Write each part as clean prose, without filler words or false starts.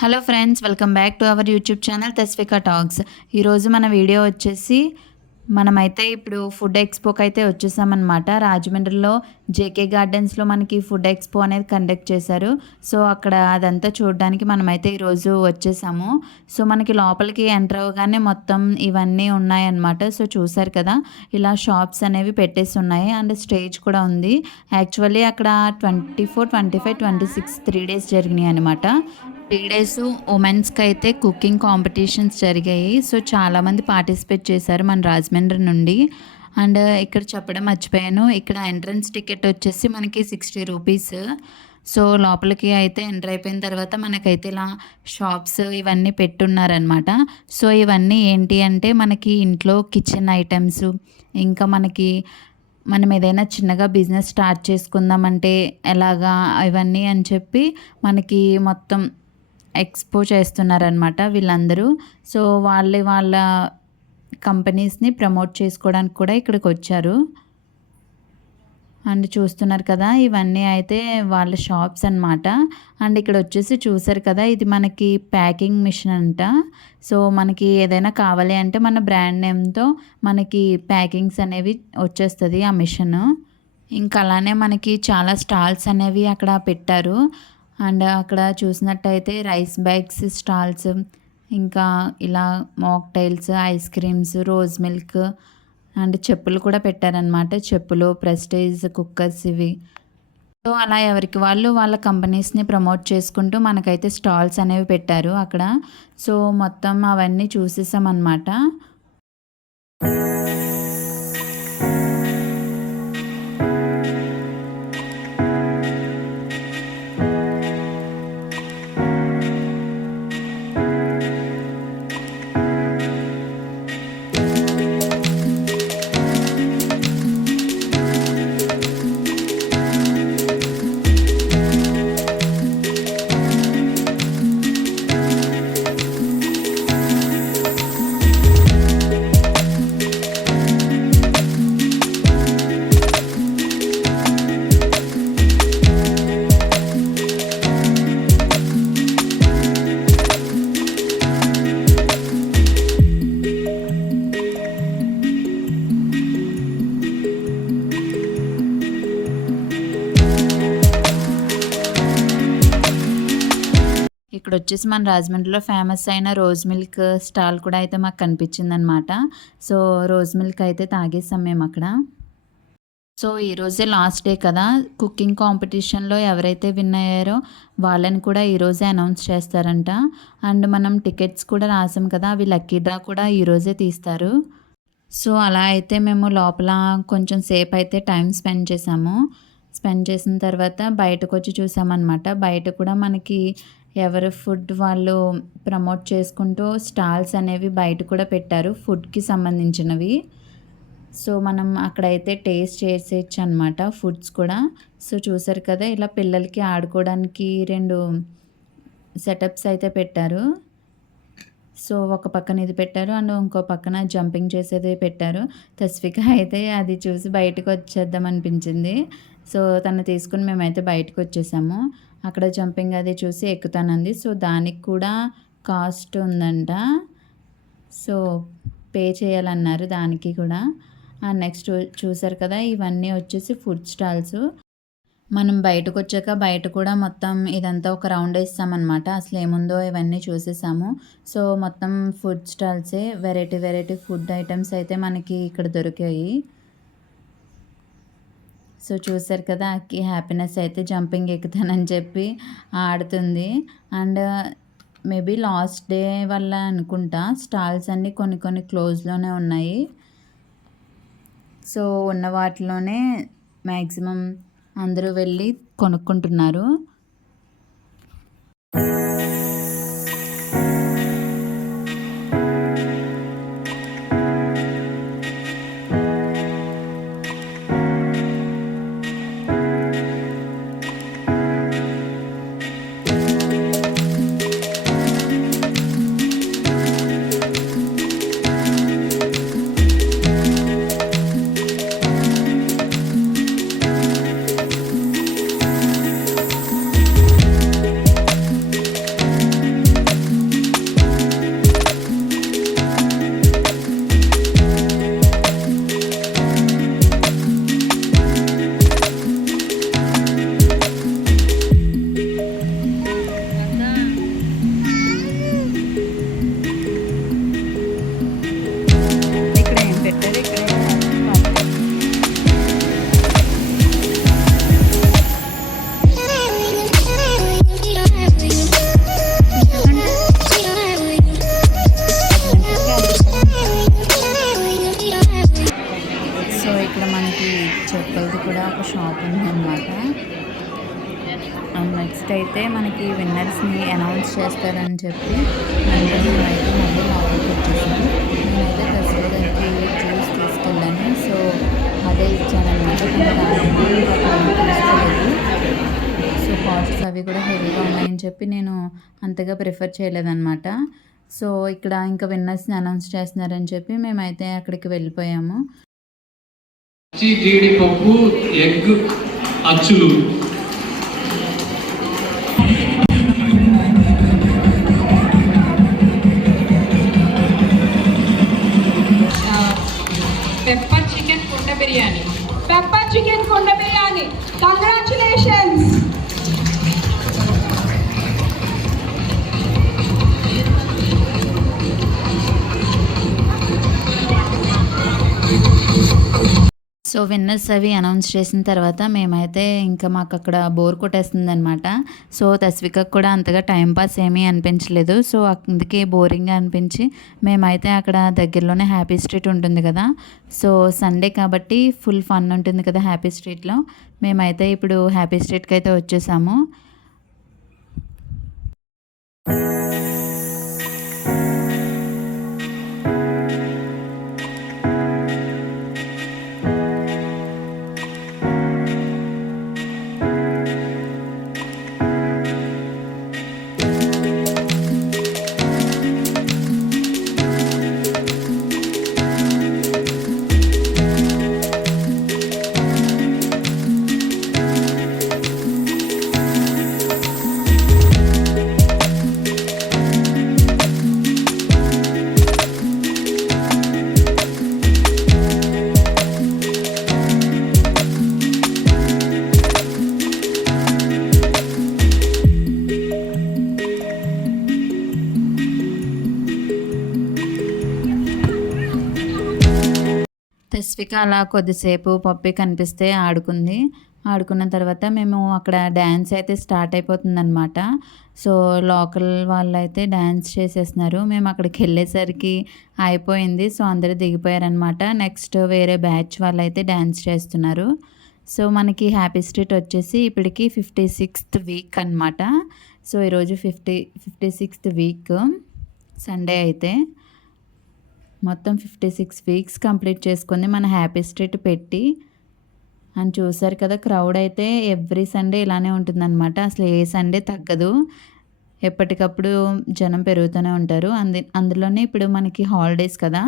Hello friends, welcome back to our YouTube channel Tasvika talks. ఈరోజు మన video వచ్చేసి మనమైతే ఇప్పుడు ఫుడ్ ఎక్స్పోకి అయితే వచ్చేసామన్నమాట. రాజమండ్రిలో జేకే గార్డెన్స్లో మనకి ఫుడ్ ఎక్స్పో అనేది కండక్ట్ చేశారు. సో అక్కడ అదంతా చూడడానికి మనమైతే ఈరోజు వచ్చేసాము. సో మనకి లోపలికి ఎంటర్ అవ్వగానే మొత్తం ఇవన్నీ ఉన్నాయన్నమాట. సో చూసారు కదా, ఇలా షాప్స్ అనేవి పెట్టేసి ఉన్నాయి అండ్ స్టేజ్ కూడా ఉంది. యాక్చువల్లీ అక్కడ 24, 25, 26 3 డేస్ జరిగినాయి అనమాట. 3 డేస్ ఉమెన్స్కి అయితే కుకింగ్ కాంపిటీషన్స్ జరిగాయి. సో చాలామంది పార్టిసిపేట్ చేశారు మన రాజమండ్రి నుండి. అండ్ ఇక్కడ చెప్పడం మర్చిపోయాను, ఇక్కడ ఎంట్రన్స్ టికెట్ వచ్చేసి మనకి 60 రూపీస్. సో లోపలికి అయితే ఎంటర్ అయిపోయిన తర్వాత మనకైతే ఇలా షాప్స్ ఇవన్నీ పెట్టున్నారనమాట. సో ఇవన్నీ ఏంటి అంటే మనకి ఇంట్లో కిచెన్ ఐటమ్స్, ఇంకా మనం ఏదైనా చిన్నగా బిజినెస్ స్టార్ట్ చేసుకుందామంటే ఎలాగా ఇవన్నీ అని చెప్పి మనకి మొత్తం ఎక్స్పో చేస్తున్నారనమాట వీళ్ళందరూ. సో వాళ్ళ కంపెనీస్ని ప్రమోట్ చేసుకోవడానికి కూడా ఇక్కడికి వచ్చారు. అండ్ చూస్తున్నారు కదా, ఇవన్నీ అయితే వాళ్ళ షాప్స్ అనమాట. అండ్ ఇక్కడ వచ్చేసి చూసారు కదా, ఇది మనకి ప్యాకింగ్ మిషన్ అంట. సో మనకి ఏదైనా కావాలి అంటే మన బ్రాండ్ నేమ్తో మనకి ప్యాకింగ్స్ అనేవి వచ్చేస్తుంది ఆ మిషన్. ఇంకా అలానే మనకి చాలా స్టాల్స్ అనేవి అక్కడ పెట్టారు. అండ్ అక్కడ చూసినట్టయితే రైస్ బ్యాగ్స్ స్టాల్స్, ఇంకా ఇలా mocktails, ice creams, rose milk and చెప్పులు కూడా పెట్టారనమాట. చెప్పులు, ప్రెస్టేజ్ కుక్కర్స్ ఇవి. సో అలా ఎవరికి వాళ్ళు వాళ్ళ కంపెనీస్ని ప్రమోట్ చేసుకుంటూ మనకైతే స్టాల్స్ అనేవి పెట్టారు అక్కడ. సో మొత్తం అవన్నీ చూసేసామన్నమాట. ఇక్కడ వచ్చేసి మన రాజమండ్రిలో ఫేమస్ అయిన రోజ్ మిల్క్ స్టాల్ కూడా అయితే మాకు కనిపించింది అనమాట. సో రోజ్ మిల్క్ అయితే తాగేసాం మేము అక్కడ. సో ఈరోజే లాస్ట్ డే కదా, కుకింగ్ కాంపిటీషన్లో ఎవరైతే విన్ అయ్యారో వాళ్ళని కూడా ఈరోజే అనౌన్స్ చేస్తారంట. అండ్ మనం టికెట్స్ కూడా రాసాం కదా, అవి లక్కీ డ్రా కూడా ఈరోజే తీస్తారు. సో అలా అయితే మేము లోపల కొంచెం సేపు అయితే టైం స్పెండ్ చేసాము. స్పెండ్ చేసిన తర్వాత బయటకు వచ్చి చూసామన్నమాట. బయట కూడా మనకి ఎవరి ఫుడ్ వాళ్ళు ప్రమోట్ చేసుకుంటూ స్టాల్స్ అనేవి బయట కూడా పెట్టారు, ఫుడ్కి సంబంధించినవి. సో మనం అక్కడైతే టేస్ట్ చేసేయచ్చు అనమాట ఫుడ్స్ కూడా. సో చూసారు కదా, ఇలా పిల్లలకి ఆడుకోవడానికి 2 సెటప్స్ అయితే పెట్టారు. సో ఒక పక్కన ఇది పెట్టారు అండ్ ఇంకో పక్కన జంపింగ్ చేసేది పెట్టారు. తస్విక అయితే అది చూసి బయటకు వచ్చేద్దాం అనిపించింది. సో తను తీసుకుని మేమైతే బయటకు వచ్చేసాము. అక్కడ జంపింగ్ అది చూసి ఎక్కుతానంది. సో దానికి కూడా కాస్ట్ ఉందంట. సో పే చేయాలన్నారు దానికి కూడా. అండ్ నెక్స్ట్ చూసారు కదా, ఇవన్నీ వచ్చేసి ఫుడ్ స్టాల్స్. మనం బయటకు వచ్చాక బయట కూడా మొత్తం ఇదంతా ఒక రౌండ్ వేస్తామన్నమాట. అసలు ఏముందో ఇవన్నీ చూసేసాము. సో మొత్తం ఫుడ్ స్టాల్సే, వెరైటీ ఫుడ్ ఐటమ్స్ అయితే మనకి ఇక్కడ దొరికాయి. సో చూసారు కదా, అక్కి హ్యాపీనెస్ అయితే జంపింగ్ ఎక్కుతానని చెప్పి ఆడుతుంది. అండ్ మేబీ లాస్ట్ డే వల్ల అనుకుంటా స్టాల్స్ అన్నీ కొన్ని క్లోజ్లోనే ఉన్నాయి. సో ఉన్న వాటిలోనే మ్యాక్సిమం అందరూ వెళ్ళి కొనుక్కుంటున్నారు. అయితే మనకి విన్నర్స్ని అనౌన్స్ చేస్తారని చెప్పి వెంటనే మేమైతే మళ్ళీ లోపలికి వచ్చేసాం. నేనైతే తస్వీ గారికి జ్యూస్ తీసుకెళ్ళాను. సో అదే ఇచ్చానమాట. తీసుకోలేదు. సో కాస్ట్స్ అవి కూడా హెవీగా ఉన్నాయని చెప్పి నేను అంతగా ప్రిఫర్ చేయలేదన్నమాట. సో ఇక్కడ ఇంకా విన్నర్స్ని అనౌన్స్ చేస్తున్నారని చెప్పి మేమైతే అక్కడికి వెళ్ళిపోయాము. జీడిపప్పు ఎగ్ అచ్చులు పెప్పర్ చికెన్ కుండ బిర్యానీ. పెప్పర్ చికెన్ కుండ బిర్యానీ. కంగ్రాచులేషన్స్. సో విన్నర్స్ అవి అనౌన్స్ చేసిన తర్వాత మేమైతే ఇంకా మాకు అక్కడ బోర్ కొట్టేస్తుంది అనమాట. సో తస్వికకు కూడా అంతగా టైంపాస్ ఏమీ అనిపించలేదు. సో అందుకే బోరింగ్గా అనిపించి మేమైతే అక్కడ దగ్గరలోనే హ్యాపీ స్ట్రీట్ ఉంటుంది కదా, సో సండే కాబట్టి ఫుల్ ఫన్ ఉంటుంది కదా హ్యాపీ స్ట్రీట్లో. మేమైతే ఇప్పుడు హ్యాపీ స్ట్రీట్కి అయితే వచ్చేసాము. తస్విక అలా కొద్దిసేపు పప్పి కనిపిస్తే ఆడుకుంది. ఆడుకున్న తర్వాత మేము అక్కడ డ్యాన్స్ అయితే స్టార్ట్ అయిపోతుందన్నమాట. సో లోకల్ వాళ్ళు అయితే డ్యాన్స్ చేసేస్తున్నారు. మేము అక్కడికి వెళ్ళేసరికి అయిపోయింది. సో అందరూ దిగిపోయారనమాట. నెక్స్ట్ వేరే బ్యాచ్ వాళ్ళు అయితే డ్యాన్స్ చేస్తున్నారు. సో మనకి హ్యాపీ స్ట్రీట్ వచ్చేసి ఇప్పటికి 56th వీక్ అనమాట. సో ఈరోజు 56th వీక్ సండే అయితే మొత్తం 56 వీక్స్ కంప్లీట్ చేసుకుంది మన హ్యాపీ స్ట్రీట్ పెట్టి. అని చూసారు కదా, క్రౌడ్ అయితే ఎవ్రీ సండే ఇలానే ఉంటుందన్నమాట. అసలు ఏ సండే తగ్గదు. ఎప్పటికప్పుడు జనం పెరుగుతూనే ఉంటారు. అందులోనే ఇప్పుడు మనకి హాలిడేస్ కదా,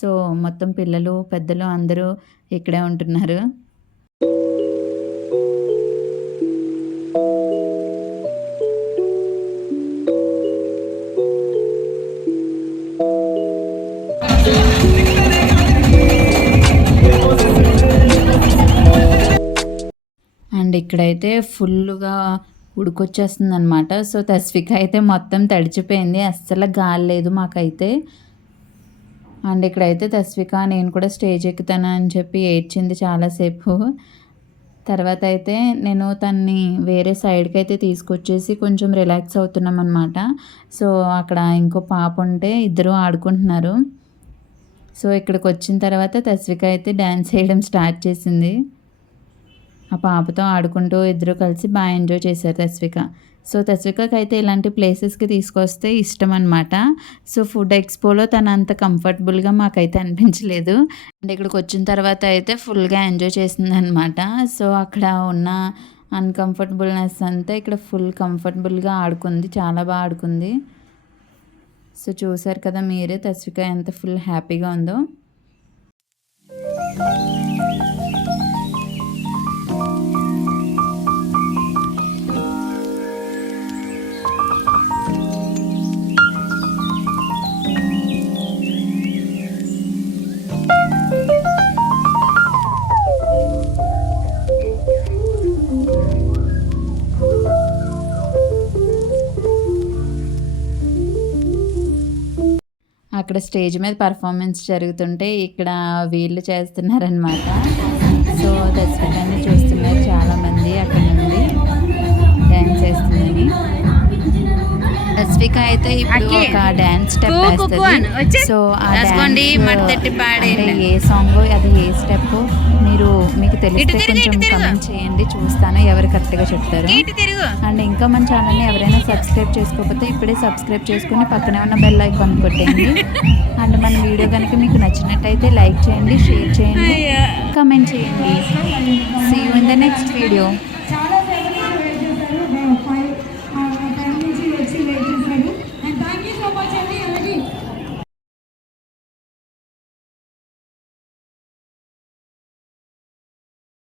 సో మొత్తం పిల్లలు పెద్దలు అందరూ ఇక్కడే ఉంటున్నారు. అండ్ ఇక్కడైతే ఫుల్గా ఉడికొచ్చేస్తుంది అనమాట. సో తస్విక అయితే మొత్తం తడిచిపోయింది, అస్సలు గాలి లేదు మాకైతే. అండ్ ఇక్కడైతే తస్విక నేను కూడా స్టేజ్ ఎక్కుతాను అని చెప్పి ఏడ్చింది చాలాసేపు. తర్వాత అయితే నేను తన్ని వేరే సైడ్కి అయితే తీసుకొచ్చేసి కొంచెం రిలాక్స్ అవుతున్నాం అనమాట. సో అక్కడ ఇంకో పాప ఉంటే ఇద్దరు ఆడుకుంటున్నారు. సో ఇక్కడికి వచ్చిన తర్వాత తస్విక అయితే డ్యాన్స్ చేయడం స్టార్ట్ చేసింది. ఆ పాపతో ఆడుకుంటూ ఇద్దరు కలిసి బాగా ఎంజాయ్ చేశారు తస్విక. సో తస్వికకి అయితే ఇలాంటి ప్లేసెస్కి తీసుకొస్తే ఇష్టం అనమాట. సో ఫుడ్ ఎక్స్పోలో తను అంత కంఫర్టబుల్గా మాకైతే అనిపించలేదు. అండ్ ఇక్కడికి వచ్చిన తర్వాత అయితే ఫుల్గా ఎంజాయ్ చేసింది అనమాట. సో అక్కడ ఉన్న అన్కంఫర్టబుల్నెస్ అంతా ఇక్కడ ఫుల్ కంఫర్టబుల్గా ఆడుకుంది, చాలా బాగా ఆడుకుంది. సో చూసారు కదా మీరే తస్విక ఎంత ఫుల్ హ్యాపీగా ఉందో. అక్కడ స్టేజ్ మీద పర్ఫార్మెన్స్ జరుగుతుంటే ఇక్కడ వీళ్ళు చేస్తున్నారనమాట. సో తస్వికని చూస్తున్నారు చాలామంది అక్కడ నుండి డ్యాన్స్ చేస్తుందని. తస్విక అయితే ఇప్పుడు ఒక డ్యాన్స్ స్టెప్ వేస్తుంది. సో ఆ డ్యాన్స్ ఏ సాంగ్ అది ఏ స్టెప్ మీరు మీకు తెలిస్తే కొంచెం కమెంట్ చేయండి, చూస్తాను ఎవరు కరెక్ట్గా చెప్తారు. అండ్ ఇంకా మన ఛానల్ని ఎవరైనా సబ్స్క్రైబ్ చేసుకోకపోతే ఇప్పుడే సబ్స్క్రైబ్ చేసుకుని పక్కనే ఉన్న బెల్ ఐకాన్ కొట్టేయండి. అండ్ మన వీడియో కనుక మీకు నచ్చినట్టయితే లైక్ చేయండి, షేర్ చేయండి, కమెంట్ చేయండి. See you in the next video.